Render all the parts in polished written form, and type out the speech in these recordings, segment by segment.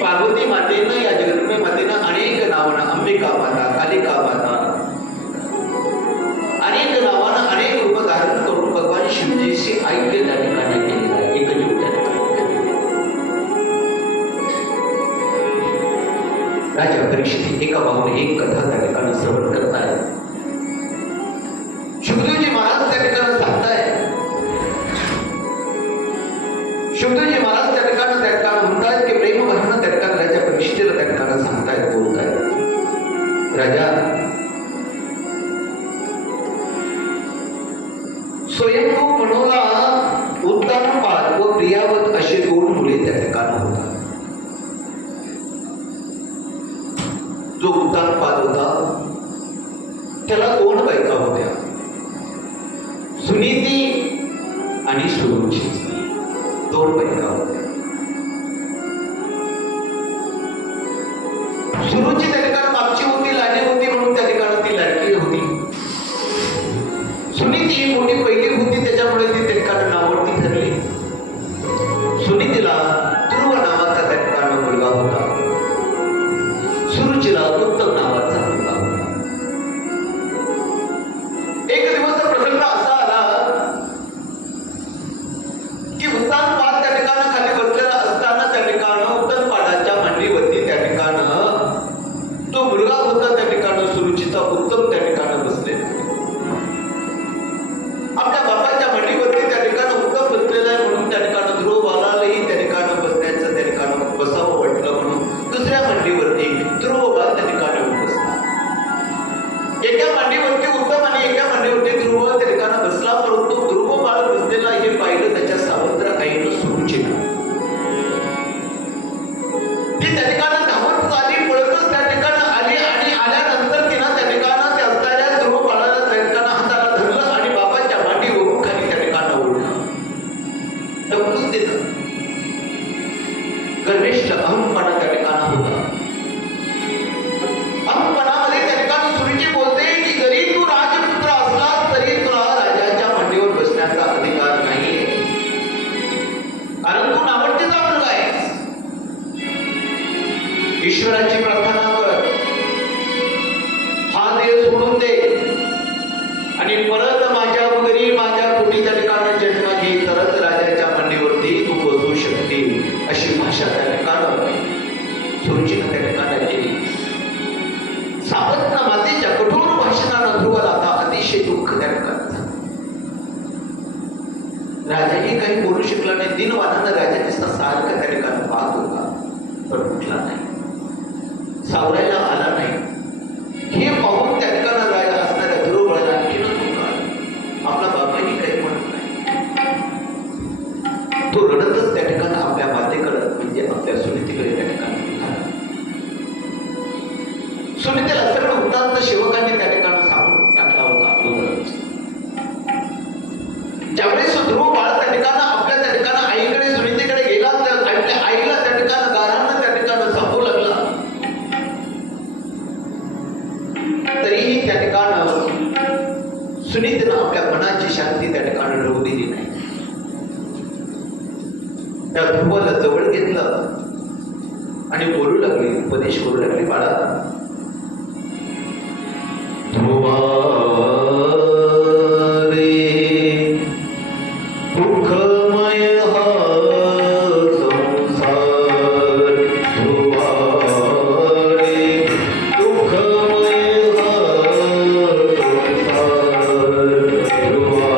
पार्वती मातेनं या जगदंबे मातेनं अनेक नावानं अंबिका माता, कालिका माता अनेक नावानं अनेक रूप धारण करून भगवान शिवजीशी ऐक्य त्या ठिकाणी केलेलं आहे. एकजीव त्या ठिकाणी राजा परीक्षित एका बाहून एक कथा त्या ठिकाणी श्रवण करताय. शुभदेवजी महाराज त्या ठिकाणी सांगताय. शुभदेवजी महाराज त्या ठिकाणी म्हणतायत की प्रेम भरणं त्या ठिकाणी राजा परीक्षितीला त्या ठिकाणी सांगतायत, बोलतायत. राजा स्वयंभू मनोला उत्तानपाद व क्रियावत असे दोन मुले त्या ठिकाणी होतात. जो उत्तानपाद होता त्याला दोन बायका होत्या, सुनीती आणि सुरुची. दोन बायका होत्या. सुरुची त्या ठिकाणी मागची होती, लाडी होती म्हणून त्या ठिकाणी ती लाडकी होती. सुनीती ही मोठी पहिली होती त्याच्यामुळे ती त्या ठिकाणी नावडती ठरली. सुनीतीला ध्रुव नावाचा त्या ठिकाणी मुलगा होता. सुरुचीला उत्तम नावाचा मुलगा होता. एक दिवस प्रसंग असा आला की उत्तानपाद त्या ठिकाणी खाली बसलेला असताना त्या ठिकाणी उत्तानपादाच्या मांडीवरती त्या ठिकाणी तो मुलगा होता त्या ठिकाणी सुरुचीचा उत्तम त्या ठिकाणी बसले. आपल्या बापाच्या मांडीवरती त्या ठिकाणी उत्तम बसलेला आहे म्हणून त्या ठिकाणी ध्रुव बालालाही त्या ठिकाणी बसण्याचं त्या ठिकाणी बसावं वाटलं म्हणून दुसऱ्या मांडीवरती ध्रुव बाल त्या ठिकाणी बसला. एका मांडीवरती उत्तम आणि एका मांडीवरती ध्रुव त्या ठिकाणी बसला. परंतु ध्रुव बाळ बसलेला हे पाहिलं त्याच्या सावत्र आईनं सुरुचीला. ती त्या ठिकाणी धावत आली, पळतच त्या ठिकाणी आली आणि आल्यानंतर तिनं त्या ठिकाणी त्या असणाऱ्या ध्रुव बाळाला त्या ठिकाणी हाताला धरलं आणि बाबाच्या मांडीवरून खाली त्या ठिकाणी ओढलं, ढकलून दिलं. गर्विष्ठ अहंपणा त्या ठिकाणी होता. अहंपणामध्ये त्या ठिकाणी सुरुची बोलते की जरी तू राजपुत्र असलास तरी तुला राजाच्या मांडीवर बसण्याचा अधिकार नाहीये, कारण तू नावडतीचा मुलगा आहेस. ईश्वराची प्रार्थना कर, हा देह सोडून दे आणि परत माझ्या घरी माझ्या पोटी त्या ठिकाणी जन्म घे, तरच राजाच्या मांडीवरती तू बसू शकते. अशी भाषा त्या ठिकाणी सुरुचीनं त्या ठिकाणी केली. सावत्र मातेच्या कठोर भाषणानं ध्रुवाला आता अतिशय दुःख त्या ठिकाणी झालं. राजाही काही बोलू शकला नाही. दिनवानानं राजाने सारखं त्या ठिकाणी पाहत होता, पण उठला नाही, सावरायला आला नाही. हे पाहून त्या ठिकाणी राजा असणाऱ्या ध्रुव बाळाला आणखीनच दुःख आलं. आपला बाबाही काही म्हणत नाही. तो रडतच त्या ठिकाणी आपल्या मातेकडे म्हणजे आपल्या सुनीतीकडे त्या ठिकाणी निघाला. सुनीतीला सगळं वृत्तांत सेवकांनी त्या ठिकाणी सांगून टाकला होता. ज्यावेळेस ध्रुव बाळ त्या ठिकाणी आपल्या त्या ठिकाणी आईकडे सुनीतीकडे गेला तर आपल्या आईला त्या ठिकाणी गारांना त्या ठिकाणी सांगू लागला. तरीही त्या ठिकाणी सुनीतीनं आपल्या मनाची शांती त्या ठिकाणी राहू दिली नाही. त्या ध्रुवाला जवळ घेतलं आणि बोलू लागली, उपदेश करू लागली, बाळा ध्रुवा रे दुःखमय हा संसार, ध्रुवा रे दुःखमय हा संसार, ध्रुवा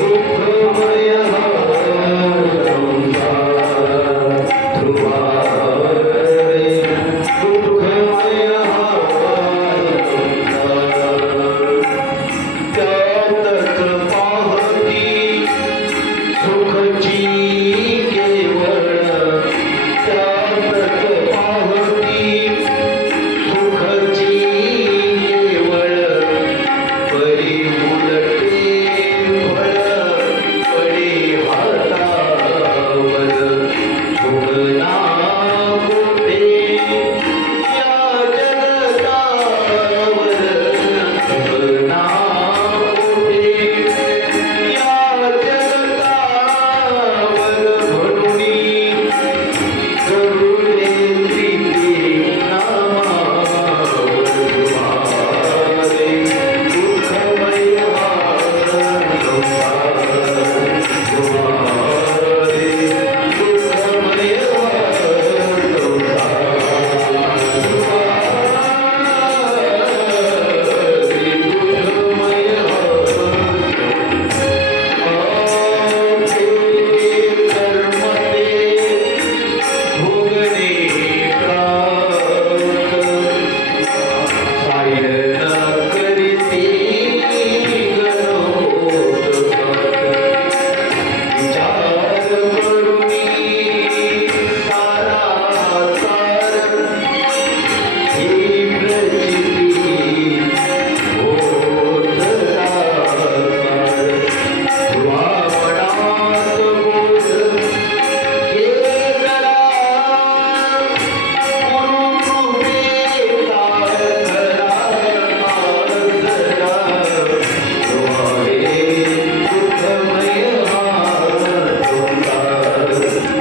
दुःखमय हा संसार, ध्रुवा रे दुःखमय हा त्यातच पाहती सुखची केवळ, त्यातच पाहती सुखची केवळ, परी उलटे फळ पडी हातावर, भोगना कुठे या जगतावर, भोगना कुठे या जगतावर, म्हणूनी करुणे प्रीती नामावर, ध्रुवारे दुःखमय हा संसार,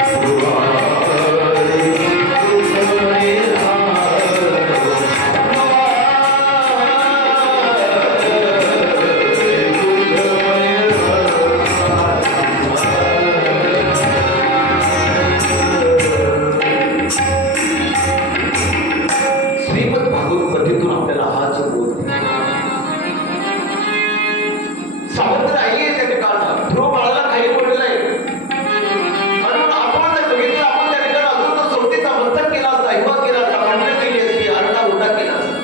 ध्रुवारे दुःखमय हा श्रीमद भागवतमधून आपल्याला हाच बोध सावत्र आई आहे त्या ठिकाणी, ध्रुव बाळाला काही पडलंय म्हणून आपण जर बघितलं, आपण त्या ठिकाणी अजून तर सोबतीचा मंथन केला असता, हिंमत केला असता, भांडणं केली असती, आरडा ओरडा केला असता,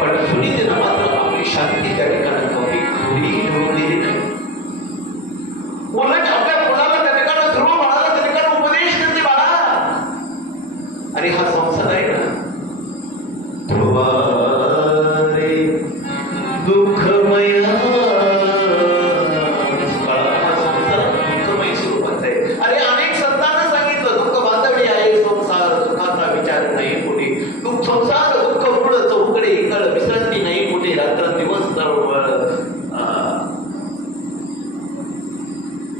पण सुनीतीनं मात्र आपली शांती त्या ठिकाणी कमी थोडी ठेवून दिली नाही. उलट आपल्या मुलाला त्या ठिकाणी, ध्रुव बाळाला त्या ठिकाणी उपदेश करते, बाळा अरे हा संसार आहे ना, ध्रुवा रे दुःखमय हा संसार दुःखमय स्वरूपाचा आहे. अरे अनेक संतांना सांगितलं दुःख बांधवी आहे संसार, सुखाचा विचार नाही कुठे, दुःख संसार दुःख मूळ चौकडे कळ, विश्रांती नाही कुठे, रात्र दिवस तळमळ,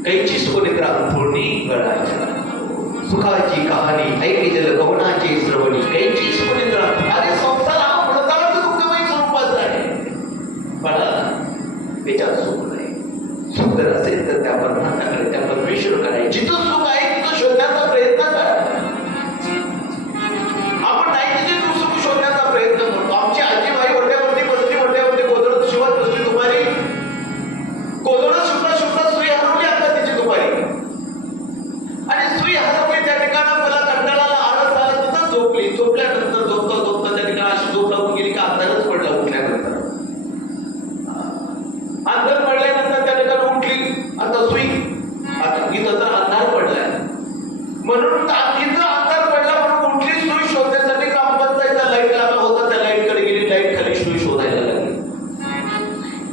कैची सुनिद्रा थोडी गळाच्या, सुखाची कहाणी ऐके जल गमनाची श्रवणी, कैची सुनिद्रा. अरे संसार हा मूळतःच दुःखमय स्वरूपाचा आहे, पण त्याच्यात सुख नाही. सुख जर असेल तर त्या परमात्म्याकडे, त्या परमेश्वराकडे, जिथं सुख आहे तिथं शोधण्याचा प्रयत्न करा. आपण नाही तिथे सुख शोधण्याचा प्रयत्न करतो. आमची आजीबाई वड्यावरती बसली, वड्यावरती गोदडत शिवत बसली दुपारी, गोदडत शिवता शिवता सुई हरवली आता तिची दुपारी, आणि सुई हरवली त्या ठिकाणी मला कंटाळा आळस आला, तिथं झोपली. झोपल्यानंतर झोपता झोपता त्या ठिकाणी अशी झोप लागून गेली का अंधारच पडला. उठल्यानंतर अंधार पडल्यानंतर त्या ठिकाणी उठली, आता सुई, आता इथं तर अंधार पडलाय म्हणून इथं अंधार पडला म्हणून उठली, सुई शोधण्यासाठी ग्रामपंचायतला लाईट लागला होता, त्या लाईट कडे गेली, लाईट खाली सुई शोधायला लागली.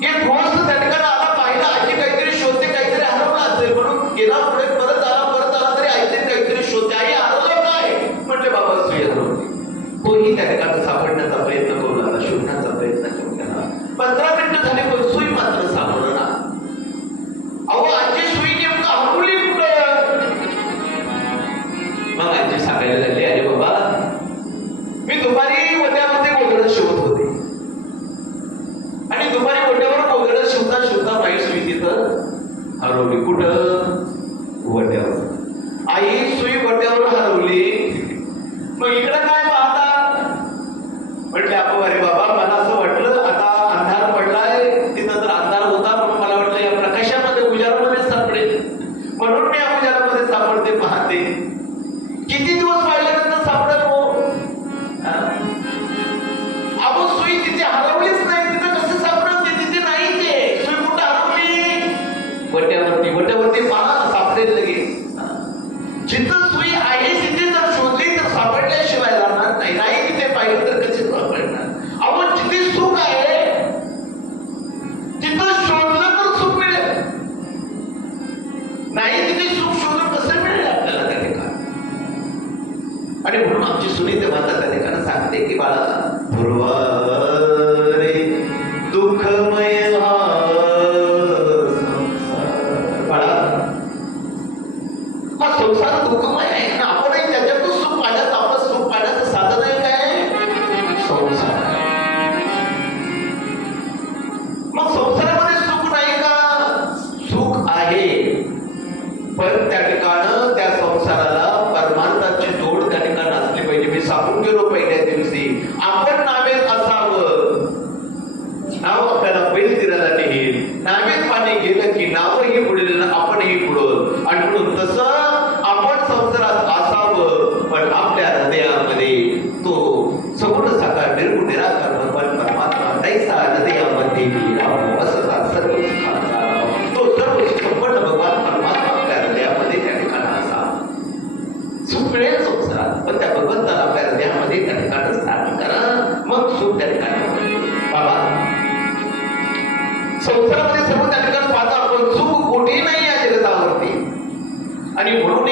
एक गोष्ट त्या ठिकाणी आला, पाहिला आजी काहीतरी शोधते, काहीतरी हरवलं असेल म्हणून गेला, पुढे परत आला तरी आईचे काहीतरी शोधते. आई हरवलं काय म्हटले, बाबा सुई हरवली. तोही त्या ठिकाणी सापडण्याचा प्रयत्न करू लागला, शोधण्याचा प्रयत्न करू लागला. 15 मिनिटं झाली पण सुई मात्र सापडला. अहो आजी सुई नेमकं हरवली कुठं? माझी सांगायला लागली, अरे बाबा मी दुपारी वट्यामध्ये गोधडं शिवत होते आणि दुपारी वट्यावर गोधडं शिवता शिवता बाई सुई तिथं हरवली. कुठं? वट्यावर. आई सुई वट्यावर हरवली. मग इकडं काय पाहता? म्हटले आपण अरे बाबा मला असं वाटलं आता अंधार पडलाय, तिथं तर अंधार होता म्हणून मला वाटलं या प्रकाशामध्ये उजाडामध्ये सापडेल, म्हणून मी या उजाडामध्ये सापडते पाहते. किती दिवस पाहिल्यानंतर सापडेल हो? अहो सुई तिथे हरवलीच नाही, तिथं कसं सापडल? ते तिथे नाही, ते सुई कुठं हरवली? वट्यावरती. वट्यावरती पहा सापडेल लगेच. जिथं सुई आहे तिथे जर शोधली तर सापडल्याशिवाय राहणार नाही. नाही तिथे पाहिलं तर कसे सापडणार? अहो जिथे सुख आहे तिथं शोधलं तर सुख मिळेल, नाही तिथे सुख शोधून कसं मिळेल आपल्याला त्या ठिकाणी? आणि म्हणून आमची सुनीते माता त्या ठिकाणी सांगते की बाळा पूर्वा रे दुःखमय बाळा, हा संसार दुःखमय आहे ना. आपण त्याच्यातून सुख पाण्याचं, आपलं सुख पाण्याचं साधन आहे काय? संसार. मग संसारामध्ये सुख नाही का? सुख आहे, पण त्या ठिकाणं त्या संसाराला परमार्थाची जोड त्या ठिकाणी असली पाहिजे. मी सांगून गेलो पहिल्या दिवशी, आपण नावेत असावं, नाव आपल्याला बैल तिराला नेईल, नावेत पाणी गेलं की नावही पुढेल आपणही पुढं, आणि म्हणून तसं आपण संसारात असावं, पण आपल्या हृदयामध्ये तो सगुण साकार निर्गुण निराकार भगवान परमात्मा तैसा हृदयामध्ये वसता सर्व सुखाचा, तो सर्व संपन्न भगवान परमात्मा आपल्या हृदयामध्ये त्या ठिकाणी असावा. सुख मिळेल संसारात, पण त्या भगवंताला आपल्या हृदयामध्ये त्या ठिकाणी स्थान करा, मग सुख त्या ठिकाणी. बाबा संसारामध्ये सर्व त्या ठिकाणी पाहता आपण, सुख कोठेही नाही या जगतावरती. आणि म्हणून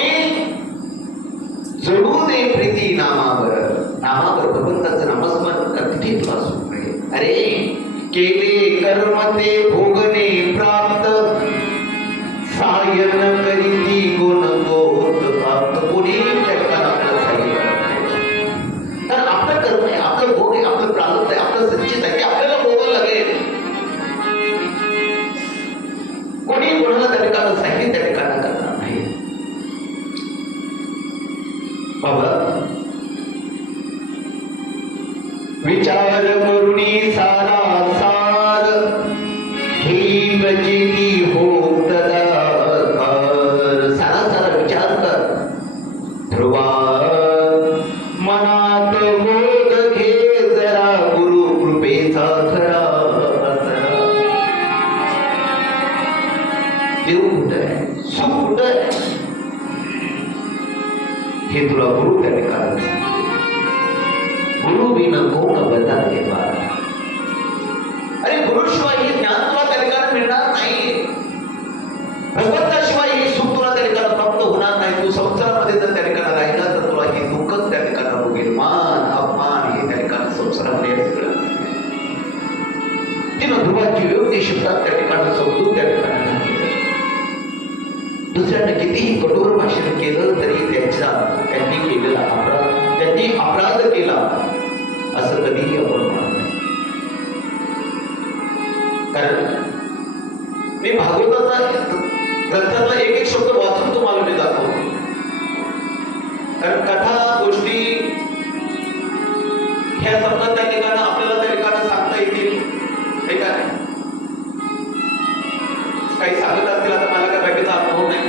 जडू दे प्रीती नामावर, नामावर भगवंताचं नामस्मरण कर, तिथे तुला सुख मिळेल. अरे केले कर्म ते भोगणे प्राप्त, सायन करीती गुण गोत प्राप्त. कोणी आपलं साह्य करत नाही, कारण आपलं कर्म आहे, आपलं भोग आहे, आपलं प्रारब्ध आहे, आपलं संचित आहे, ते आपल्याला भोगावं लागेल. कोणी कोणाला त्या ठिकाणी सांगितलं त्या ठिकाणी करणार नाही. बाबा विचार करुणी सारा सार, ही प्रचिती होत सारा सारा विचार कर. ध्रुवा मनात बोध घे जरा, गुरु कृपेचा खरा देव कुठं आहे, सुख कुठं आहे, हे तुला गुरु त्या ठिकाणी सांगते. गुरु बिन कोण बदले बाळा. अरे गुरुशिवाय हे ज्ञान तुला त्या ठिकाणी मिळणार नाही, भगवंताशिवाय हे सुख तुला त्या ठिकाणी प्राप्त होणार नाही. तू संसारामध्ये जर त्या ठिकाणी राहिला तर तुला हे दुःखच त्या ठिकाणी होईल. मान अपमान हे त्या ठिकाणी संसारामध्ये तिनं ध्रुवाची योग्य शब्दात त्या ठिकाणी समजून त्या ठिकाणी दुसऱ्याने कितीही कठोर भाषण केलं तरी त्यांनी केलेला अपराध, त्यांनी अपराध केला असं कधीही आपण म्हणत नाही. कारण मी भागवताचा ग्रंथातला एक एक शब्द वाचून तुम्हाला मी दाखवतो, कारण कथा गोष्टी ह्या समजा त्या ठिकाणी आपल्याला त्या ठिकाणी सांगता येतील, हे काय काही सांगत असतील. आता मला काय बाकीचा अनुभव नाही,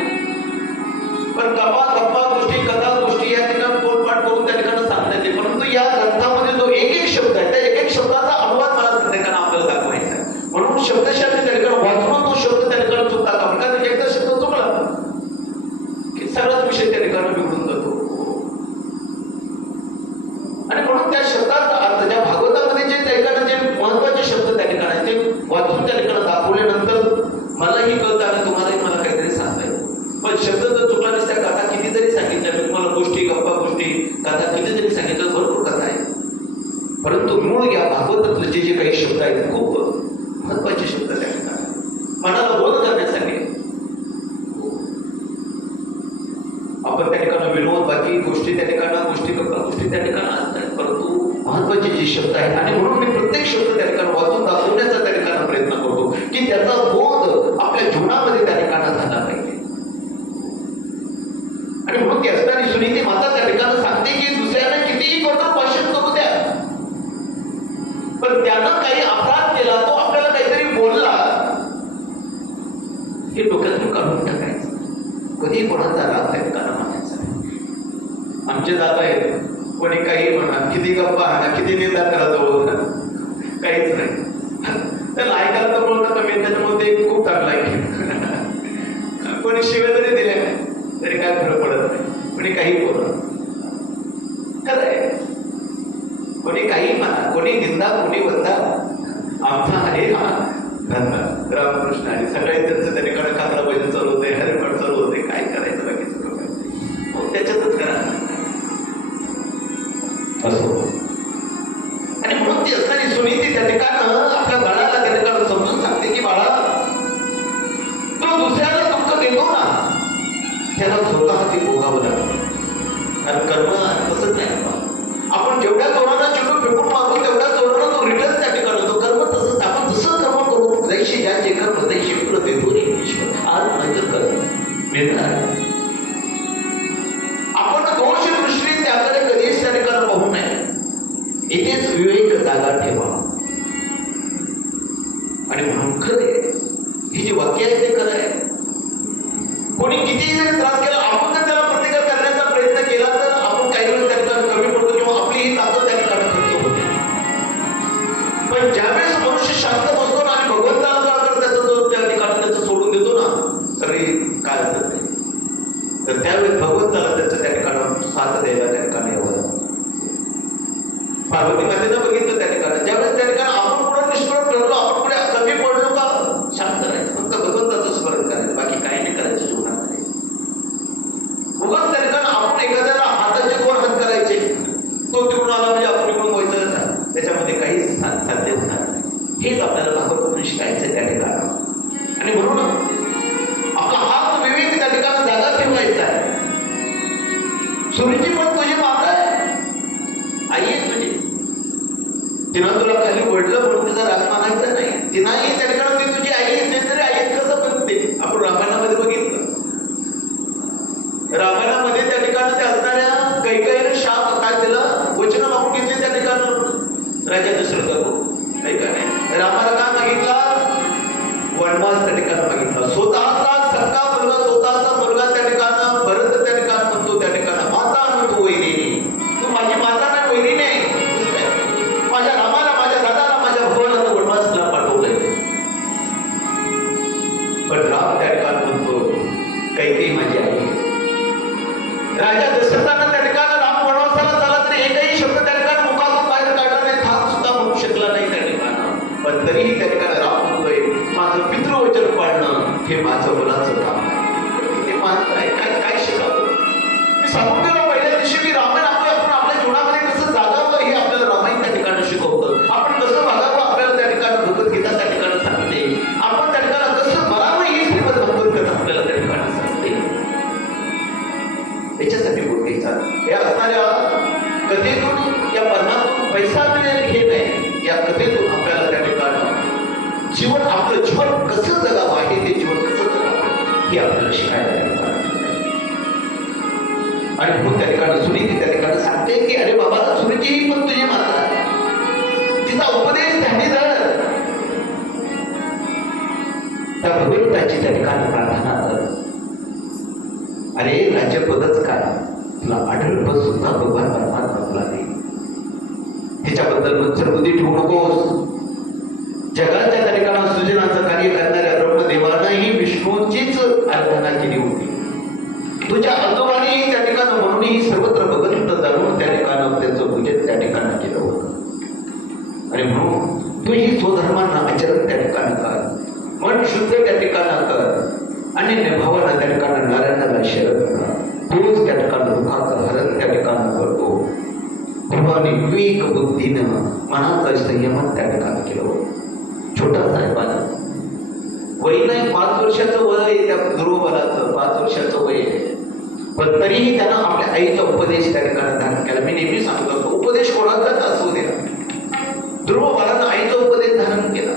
पण गप्पा गोष्टी, कथा गोष्टी या ठिकाणी पोटपाठ करून त्या ठिकाणी सांगता येते. परंतु या ग्रंथामध्ये जो एक एक शब्द आहे त्या एक एक शब्दाचा अनुवाद मला त्या ठिकाणी आपल्याला दाखवायचा आहे. म्हणून शब्दशः त्या ठिकाणी वाचून तो शब्द त्या ठिकाणी चुकता का, कारण एकदा शब्द चुकला की सगळाच विषय त्या ठिकाणी बिघडून जातो. आणि म्हणून त्या शब्दाचा अर्थ ज्या भागवतामध्ये जे त्या ठिकाणी जे महत्वाचे शब्द त्या ठिकाणी ते वाचून त्या ठिकाणी दाखवल्यानंतर मलाही कळतं आणि तुम्हालाही मला काहीतरी सांगता येईल. पण शब्द जर चुकला नसत्या, कथा किती जरी सांगितल्या, मी तुम्हाला गोष्टी गप्पा गोष्टी कथा किती जरी सांगितलं, भरपूर कथा आहे, परंतु मूळ या भागवतातले जे जे काही शब्द आहेत खूप महत्वाचे शब्द त्या ठिकाणी मनाला बोध करण्यासाठी आपण त्या ठिकाणी विनोद वाक्य बाकी गोष्टी त्या ठिकाणी गोष्टी त्या ठिकाणी असतात, परंतु महत्वाची जी शब्द आहे आणि म्हणून मी प्रत्येक शब्द त्या ठिकाणी वाचून दाखवण्याचा त्या ठिकाणी प्रयत्न करतो की त्याचा बोध आपल्या जीवनामध्ये त्या ठिकाणी झाला पाहिजे. आणि म्हणून ती असणारी सुनीती माता त्या ठिकाणी सांगते की दुसऱ्याला कितीही कठोर भाषण करू द्या, पण त्यानं काही अपराध केला, तो आपल्याला काहीतरी बोलला, हे डोक्यातून काढून टाकायचं. कधी कोणाचा राग त्या ठिकाणी मानायचा नाही. आमचे दादा आहेत, कोणी काही म्हणा, किती गप्पा आणा, किती निंदा करा, जवळ काहीच नाही. त्याला ऐकायला तर बोलणं कमी, त्याच्यामध्ये खूप चांगला ऐकेल. कोणी शिव्या जरी दिल्या तरी काय फरक पडत नाही, कोणी काही बोलत. खरं आहे, कोणी काही म्हणा, कोणी निंदा, कोणी वंदा, आमचा आहे हा धंदा रामकृष्ण आणि सगळे त्यांचं त्याच्याकडे कांदा पैसे चालू होते, हरिपाठ चालू होते, काय करायचं बाकीचं लोक त्याच्यातच करा असो. आणि म्हणून ती असणारी सुनीती त्या ठिकाणं आपल्या बाळाला त्या ठिकाणी समजून सांगते की बाळा, तो दुसऱ्याला दुःख देतो ना, त्याला स्वतः ते भोगावं लागतं. कारण कर्म तसंच नाही. आपण जेवढ्या जोरानं चेंडू फेकून मारू तेवढ्या जोरानं तो रिटर्न त्या ठिकाणी होतो. कर्म तसंच, आपण जसं कर्म करू जैसे ज्याचे कर्म तैसे फळ देतो रे ईश्वर. आज नाहीतर कर्म मिळणार. आपण दोष दृष्टी त्याकडे कधीच त्या ठिकाणी पाहू नये. इथेच विवेक जागा ठेवा. आणि म्हणून खरे ही जी वाक्य आहे ते खरं आहे. कोणी कितीही जरी त्रास केला, आपण जर त्याला प्रतिकार करण्याचा प्रयत्न केला तर आपण काही वेळेस त्या ठिकाणी कमी पडतो किंवा आपली ही ताकद त्या ठिकाणी खर्च होते. पण ज्यावेळेस मनुष्य शांत बसतो ना आणि भगवंताला जर त्याचा जो त्या ठिकाणी त्याचं सोडून देतो ना, सगळी काय असत नाही, तर त्यावेळेस भगवंताला त्याचं त्या ठिकाणी साथ द्यायला त्या ठिकाणी यावं लागतं. पार्वती मातेनं बघितलं त्या ठिकाणी, ज्यावेळेस त्या ठिकाणी आपण पुढे निष्फळ ठरलो, आपण पुढे कमी पडलो का शांत राहायचं, फक्त भगवंताचं स्मरण करायचं, बाकी काही नाही करायचं जीवनात. उगाच त्या ठिकाणी आपण एखाद्याला हाताचे दोन हात करायचे, तो तिकडून आला म्हणजे आपण इकडून व्हायचं, त्याच्यामध्ये काहीच साध्य होणार नाही. हेच आपल्याला भागवतून शिकायचं त्या ठिकाणी. आणि म्हणून आपला हात विवेक त्या ठिकाणी जागा ठेवायचा आहे. सुनीची पण तुझी माता आहे, आई आहे तुझी, तिनं तुला खाली ओढलं म्हणून तुझा राग मानायचा नाही. तिनाही त्या ठिकाणी ती तुझी आई आहे, तरी आई कसं बनते आपण रामायणामध्ये बघितलं. रामायणामध्ये त्या ठिकाणी ते असणाऱ्या कैकेयीने शाप काय दिलं, वचन मागून घेतले त्या ठिकाणी राजा दशरथाकडून. काही का नाही, रामाला काय मागितला, वनवास त्या ठिकाणी मागितला. स्वतःचा सक्का मुलगा, स्वतःचा मुलगा त्या ठिकाणी भरत त्या ठिकाणी म्हणतो त्या ठिकाणी, माता म्हणतो वैरिणी, तू माझी माता नाही वैरी नाही, माझ्या रामाला, माझ्या दादाला, माझ्या भगवानाला वनवासला पाठवलंय. पण राम त्या ठिकाणी म्हणतो कैकेयी माझी आई. राजा दशरथानं त्या ठिकाणी राम वनवासाला झाला तरी एकही शब्द त्या ठिकाणी मुखातून बाहेर काढला नाही, थांब सुद्धा म्हणू शकला नाही त्या ठिकाणी. पण तरीही त्या ठिकाणी राम म्हणतोय, माझं पितृवचन पाळणं हे माझं मुलाचं काम आहे. ते काय काय काय शिकावं मी सांगून गेलो पहिल्या दिवशी की रामायण आपण आपल्या जीवनामध्ये कसं जागावं हे आपल्याला रामायण त्या ठिकाणी शिकवतं. आपण कसं वागावं आपल्याला त्या ठिकाणी भगवद्गीता त्या ठिकाणी सांगते. आपण त्या ठिकाणी कसं बघावं ही श्रीमद भगवद्गीता आपल्याला त्या ठिकाणी सांगते. याच्यासाठी बोलतेचा हे असणाऱ्या कथेतून या परमात्मा पैसा मिळेल हे नाही, या कथेतून आपल्याला त्या ठिकाणी जीवन, आपलं जीवन कसं जगावं आहे, ते जीवन कसं जगावं हे आपल्याला शिकायला लागतं. आणि म्हणून त्या ठिकाणी सुनीती त्या ठिकाणी सांगते की अरे बाबा, सुनीची ही पण तुझी माता आहे, तिचा उपदेश ध्यानी धर, त्या भगवंताची त्या ठिकाणी प्रार्थना कर. अरे राज्यपदच काय, तुला आढळपद सुद्धा भगवान परमात्मा तुला दे. त्याच्याबद्दल मत्सरबुद्धी ठेवू नकोस. जगाच्या त्या ठिकाणी सृजनाचं कार्य करणाऱ्या ब्रह्मदेवानंही विष्णूंचीच आराधना केली होती. तुझ्या आजोबांनी त्या ठिकाणी म्हणूनही सर्वत्र भगवंत जाणून त्या ठिकाणी त्यांचं पूजन त्या ठिकाणी केलं होतं. आणि म्हणून तू ही स्वधर्मांना आचरण त्या ठिकाणी कर, मन शुद्ध त्या ठिकाणी कर आणि निभावानं त्या ठिकाणी नारायणाला शरण कर. तोच त्या ठिकाणी दुःखाचं हरण त्या ठिकाणी करतो. भगवानी विवेक बुद्धीनं मनाचं संयमन त्या ठिकाणी केलं. छोटा साहेबाला वय नाही, 5 वर्षाचं वय त्या ध्रुवबालाचं 5 वर्षाचं वय आहे, पण तरीही त्यानं आपल्या आईचा उपदेश त्या ठिकाणी धारण केला. मी नेहमी सांगतो असतो, उपदेश कोणाचाच असू दे. ध्रुव बाळानं आईचा उपदेश धारण केला.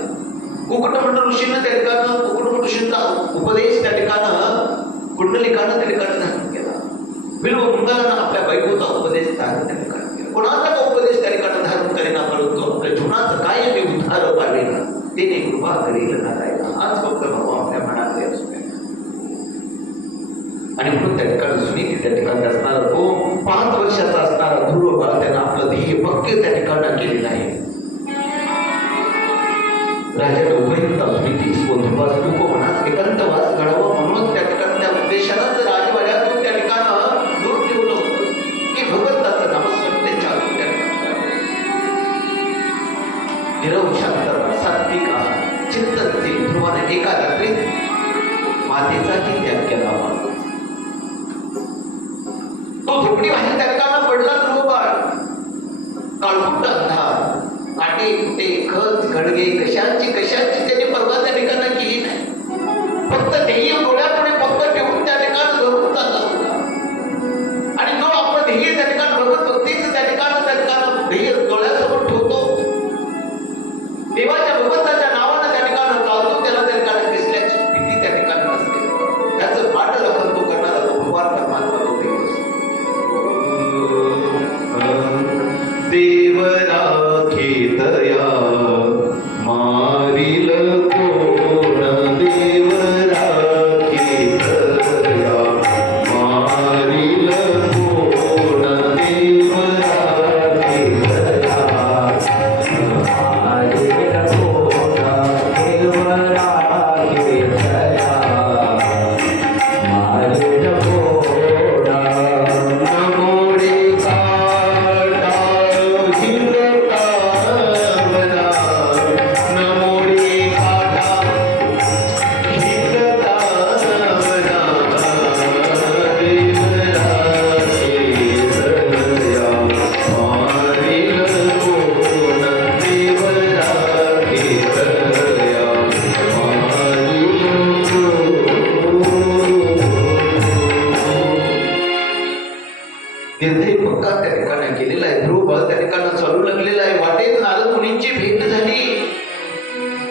कुकुटमंड ऋषीनं त्या ठिकाणं कुकुटमंड ऋषींचा उपदेश त्या ठिकाणं कुंडलिकानं त्या ठिकाणी धारण केला. बिल्व मंगलानं आपल्या बायकोचा उपदेश धारण त्या ठिकाणी केला. कोणाचा उपदेश त्या ठिकाणी धारण करेना, परंतु आपल्या जीवनाचं काय मी उद्धार पावेना तिने कृपा करील नारायणा. आज फक्त भाऊ आपल्या मनातले असू द्या. आणि म्हणून त्या ठिकाणी सुनीती त्या ठिकाणी असणारा तो 5 वर्षाचा असणारा ध्रुव बाळ त्यानं आपलं ध्येय पक्के त्या ठिकाणी केलेलं आहे. राजाने उपयुक्त सुनीती स्वधुवास तुकोमनास एकांतवास घडावा म्हणून त्या ठिकाणी त्या उद्देशानंच राजवाड्यातून त्या ठिकाणं दूर ठेवलं होतं की भगवंताचं नामस्मरण त्यांच्या हातून त्या ठिकाणी निरव शांतता सात्विक चिंतनशील ध्रुवाने एका रात्रीत मातेचाही त्याग केला. तो झोपडी बाहेर त्या ठिकाणी पडला ध्रुव बाळ. काळकुट अंधार, काटे कुटे खच घडगे कशाची त्याने पर्वा त्या ठिकाणी केली नाही. फक्त ध्येय डोळ्यापुढे फक्त ठेवून त्या ठिकाणी धरून चालला होता. आणि जो आपण ध्येय त्या ठिकाणी बघत भक्तीच त्या ठिकाणी ध्येय डोळ्यासमोर ठेवतो, देवाच्या भगवंताच्या नावानं त्या ठिकाणी चालतो, त्याला त्या ठिकाणी दिसल्याची भीती त्या ठिकाणी नसते. त्याचं पाठ राखण तो करणारा तो भगवान परमात्मा तो देव राखितया मारिल कोण, देव राखितया मारिल कोण, देव राखितया मारिल कोण, देव राखितया मारिल कोण. नमोडे काटा हिरता वना, नमोडे काटा हिरता वना, देव राखितया मारिल कोण, देव राखितया मारिल निर्धय पक्का त्या ठिकाणी केलेला आहे. ध्रुव बाळ त्या ठिकाणी चालू लागलेला आहे. वाटेत नारद मुनींची भेट झाली.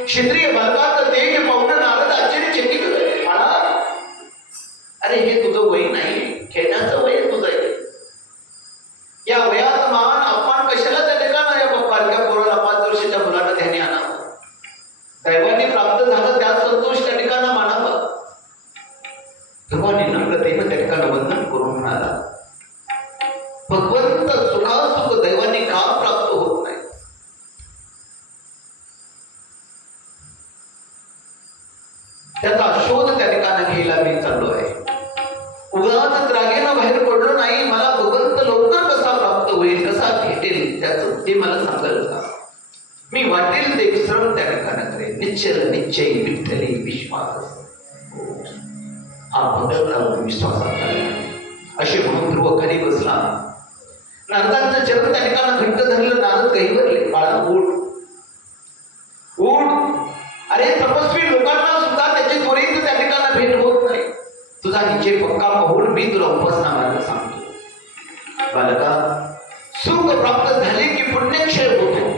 क्षत्रिय बालकाचं तेज पाहून नारद आश्चर्यचकित झाले. बाळा, अरे हे तुझं वय नाही, खेळण्याचं वय तुझं आहे. या वयात मान अपमान कशाला त्या ठिकाणी या बारक्या पोराला 5 वर्षाच्या मुलाला ध्यानी आणावं. दैवाने प्राप्त झालं त्यात संतोष त्या ठिकाणी मानावा. ध्रुवाने नम्रतेनं त्या ठिकाणी वंदन करून म्हणाला, भगवंत सुखासुख दैवाने का प्राप्त होत नाही. त्याचा शोध त्या ठिकाणी घ्यायला मी चाललो आहे. उगाच त्रागेनं बाहेर पडलो नाही. मला भगवंत लवकर कसा प्राप्त होईल, कसा भेटेल, त्याचं ते मला सांगाल का. मी वाटेल ते श्रम त्या ठिकाणी करेल. निश्चल निश्चय विठ्ठली विश्वास, हा भगवंतावर विश्वासात आला. असे म्हणून ध्रुव खाली बसला. नारदांचं चरण त्या ठिकाणी घट्ट धरलं. नारद गहिवरले, बाळा उठ उठ. अरे तपस्वी लोकांना सुद्धा त्याची त्वरित त्या ठिकाणी भेट होत नाही. तुझा निश्चय पक्का पाहून मी तुला उपासना मार्ग सांगतो. बालका, सुख प्राप्त झाले की पुण्यक्षय होतो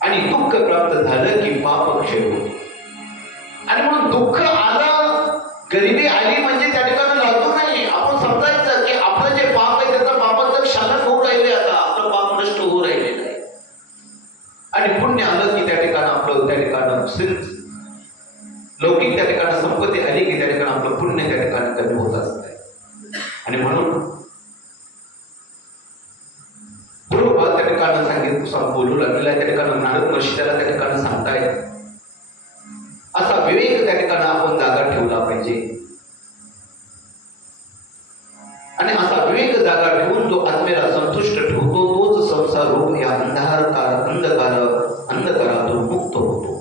आणि दुःख प्राप्त झालं की पापक्षय होतो. आणि म्हणून दुःख आलं, गरिबी आली म्हणजे त्या ठिकाणी लागतो नाही. आपण समजायचं की आपलं जे पाप आहे त्याचं पापाचं क्षालन होऊ राहिले, आता आपलं पाप नष्ट होऊ राहिलेलं आहे. आणि पुण्य आलं की त्या ठिकाणी आपलं त्या ठिकाणी लौकिक त्या ठिकाणी संपत्ती आली की त्या ठिकाणी आपलं पुण्य त्या ठिकाणी कमी होत असत आहे. आणि म्हणून बरोबर त्या ठिकाणी सांगितलं बोलू लागलेला आहे. त्या ठिकाणी नारद महर्षी त्याला त्या ठिकाणी सांगतायत, असा विवेक त्या ठिकाणी आपण जागा ठेवला पाहिजे. आणि असा विवेक जागा ठेवून जो आत्मेला संतुष्ट ठेवतो तोच संसार रूप या अंधकारातून मुक्त होतो.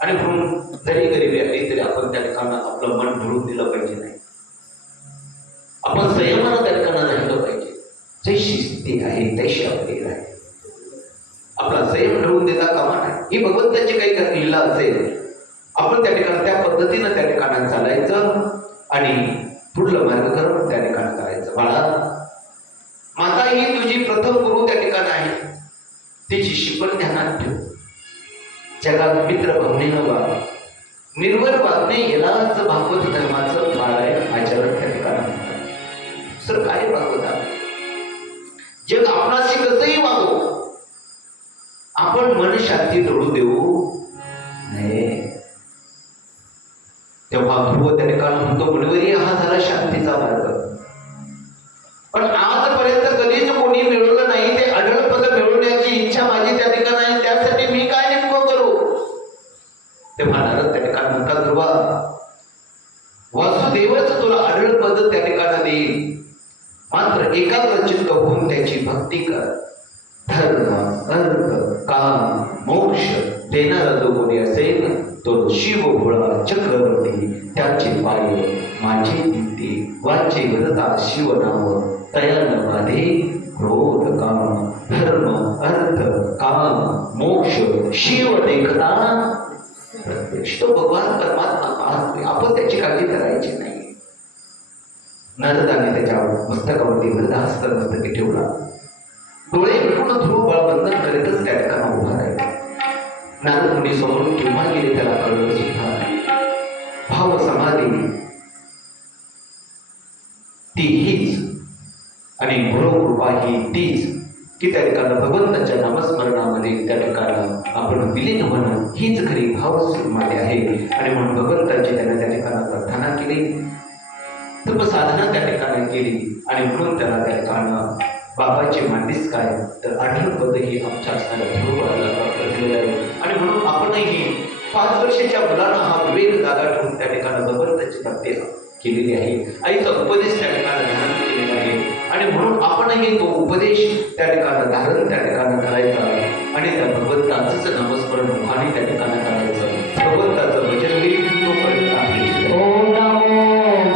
आणि म्हणून जरी गरिबी आली तरी आपण त्या ठिकाणी आपलं मन ढळून दिलं पाहिजे नाही. आपण संयमानं त्या ठिकाणी राहिलं पाहिजे. जशी स्थिती आहे तशी आपली आहे. आपला संयम ढळून देता कामा नाही. ही भगवंताची काही लीला असेल, आपण त्या ठिकाणी त्या पद्धतीनं त्या ठिकाणी चालायचं आणि पुढलं मार्गक्रमण त्या ठिकाणी करायचं. बाळा, माता ही तुझी प्रथम गुरु त्या ठिकाणी आहे. तिची शिकवण ध्यानात ठेव. जगात मित्र भावनेनं वाग. निर्भर वागणे यालाच भागवत धर्माचं पारायण आचरण त्या ठिकाणी म्हणतात. दुसरं काय भागवत आहे? जग आपणाशी कसंही वागो, आपण मन शांती दडू देऊ नये. तेव्हा ध्रुव त्या ठिकाणी म्हणतो, मुनिवरी हा झाला शांतीचा मार्ग. पण आजपर्यंत कधीच कोणी मिळवलं नाही. ते अढळ पद मिळवण्याची इच्छा माझी त्या ठिकाणी आहे. त्यासाठी मी काय नेमकं करू? तेव्हा नारद त्या ठिकाणी म्हणतात, ध्रुवा, वासुदेवच तुला अढळ पद त्या ठिकाणी देईल. मात्र एकाग्रचित्त होऊन त्याची भक्ती कर. धर्म, अर्थ, काम, मोक्ष देणारा जो कोणी असेल तो शिव भोळा चक्रवर्ती. त्याचे पाय माझे दिसते, वाचे वदता शिव नाव. तयान बाधे क्रोध काम. धर्म, अर्थ, काम, मोक्ष शिव देखता प्रत्यक्ष. तो भगवान परमात्मा पाहतोय. आपण त्याची काळजी करायची नाही. नारदाने त्याच्या मस्तकावरती वरदाहस्त मस्तकी ठेवला. डोळे मिळून ध्रुव बाळ बंधन करीतच त्या ठिकाणी उभा राहिला. नारद मुनी समोरून केव्हा गेले त्याला कळलं सुद्धा नाही. भाव समाधी ती हीच आणि गुरुकृपा ही तीच की त्या ठिकाणी भगवंताच्या नामस्मरणामध्ये त्या ठिकाणी आपण विलीन होणं हीच खरी भाव समाधी आहे. आणि म्हणून भगवंताची त्याने त्या ठिकाणी प्रार्थना केली, तप साधना त्या ठिकाणी केली. आणि म्हणून त्याला त्या ठिकाणी बाबाची मांडीस काय तर आढळ पद ही आमच्या असणाऱ्या ध्रुवाला प्राप्त झालेलं आहे. आणि म्हणून आपणही 5 वर्षाच्या मुलांना हा विवेक जागा ठेवून त्या ठिकाणी भगवंताची भक्ती केलेली आहे. आईचा उपदेश त्या ठिकाणी धारण केलेला आहे. आणि म्हणून आपणही तो उपदेश त्या ठिकाणी धारण त्या ठिकाणी करायचा आणि त्या भगवंताचंच नामस्मरण मुखाने त्या ठिकाणी